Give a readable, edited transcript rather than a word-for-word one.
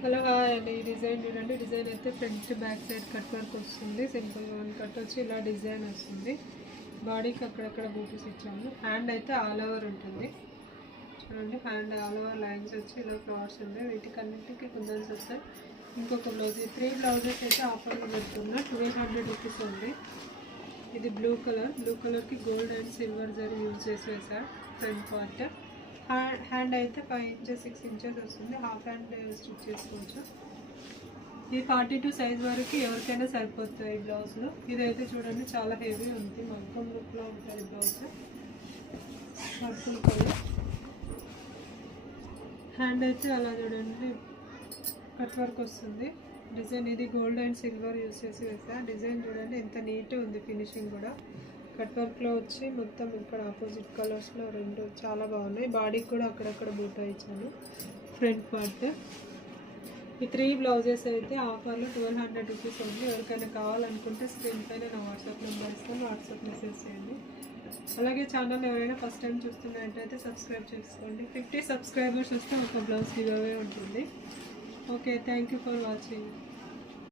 Hello అండి, ఈ design చూడండి. డిజైన్ అయితే front back side cut work వస్తుంది. సింపుల్ వన్ కట్ వచ్చి ఇలా డిజైన్ వస్తుంది. బాడీకి అక్కడక్కడ బూటీస్ ఇచ్చాము. హ్యాండ్ అయితే ఆల్ ఓవర్ ఉంటుంది చూడండి. హ్యాండ్ ఆల్ ఓవర్ లైన్స్ వచ్చి ఇలా ఫ్లవర్స్ ఉన్నాయి. వీటికి అన్నింటికి కుందన్స్ వస్తాయి. ఇంకొక బ్లౌజ్, ఈ 3 బ్లౌజెస్ అయితే ఆఫర్లో పెడుతున్నా. 1200 రూపీస్ ఉంది. ఇది బ్లూ కలర్కి gold and silver zari use చేసి వేసారు. ఫ్రంట్ పార్ట్ హ్యాండ్ అయితే 5 ఇంచెస్ 6 ఇంచెస్ వస్తుంది. హాఫ్ హ్యాండ్ స్టిచ్ చేసుకోవచ్చు. ఇది 42 సైజ్ వరకు ఎవరికైనా సరిపోతాయి ఈ బ్లౌజ్లో. ఇదైతే చూడండి చాలా హెవీ ఉంది. మగ్గం లుక్లో ఉంటుంది బ్లౌజ్. పర్పుల్ కలర్ హ్యాండ్ అయితే అలా చూడండి కట్ వర్క్ వస్తుంది. డిజైన్ ఇది గోల్డ్ అండ్ సిల్వర్ యూస్ చేసి వేసా. డిజైన్ చూడండి ఎంత నీట్గా ఉంది. ఫినిషింగ్ కూడా కట్ వర్క్లో వచ్చి మొత్తం ఇక్కడ ఆపోజిట్ కలర్స్లో రెండు చాలా బాగున్నాయి. బాడీకి కూడా అక్కడక్కడ బూటా ఇచ్చాను. ఫ్రంట్ పార్ట్ ఈ 3 బ్లౌజెస్ అయితే ఆఫర్లో 1200 రూపీస్ ఉంది. ఎవరికైనా కావాలనుకుంటే స్క్రీన్ పైన నా వాట్సాప్ నెంబర్ ఇస్తాను. వాట్సాప్ మెసేజ్ చేయండి. అలాగే ఛానల్ ఎవరైనా ఫస్ట్ టైం చూస్తున్నట్టయితే సబ్స్క్రైబ్ చేసుకోండి. 50 సబ్స్క్రైబర్స్ వస్తే ఒక బ్లౌజ్ గివ్ అవే ఉంటుంది. Okay, thank you for watching.